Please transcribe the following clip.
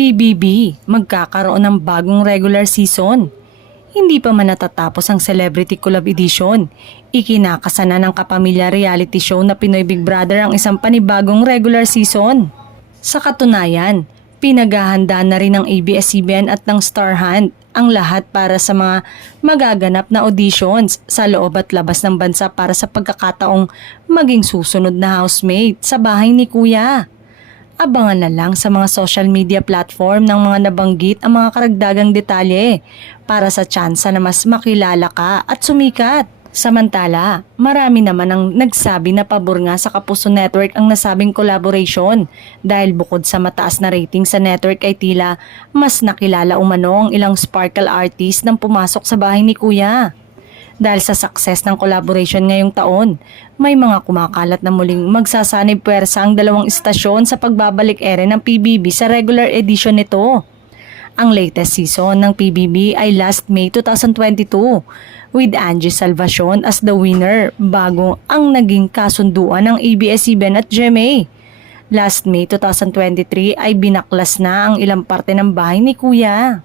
PBB magkakaroon ng bagong regular season. Hindi pa man natatapos ang Celebrity Collab Edition. Ikinakasana ng kapamilya reality show na Pinoy Big Brother ang isang panibagong regular season. Sa katunayan, pinaghahanda na rin ng ABS-CBN at ng Star Hunt ang lahat para sa mga magaganap na auditions sa loob at labas ng bansa para sa pagkakataong maging susunod na housemate sa bahay ni Kuya. Abangan na lang sa mga social media platform ng mga nabanggit ang mga karagdagang detalye para sa tsansa na mas makilala ka at sumikat. Samantala, marami naman ang nagsabi na pabor nga sa Kapuso Network ang nasabing collaboration dahil bukod sa mataas na rating sa network ay tila mas nakilala umano ang ilang sparkle artist nang pumasok sa bahay ni Kuya. Dahil sa success ng collaboration ngayong taon, may mga kumakalat na muling magsasanib puwersa ang dalawang istasyon sa pagbabalik ere ng PBB sa regular edition nito. Ang latest season ng PBB ay last May 2022 with Angie Salvacion as the winner bago ang naging kasunduan ng ABS-CBN at GMA. Last May 2023 ay binaklas na ang ilang parte ng bahay ni Kuya.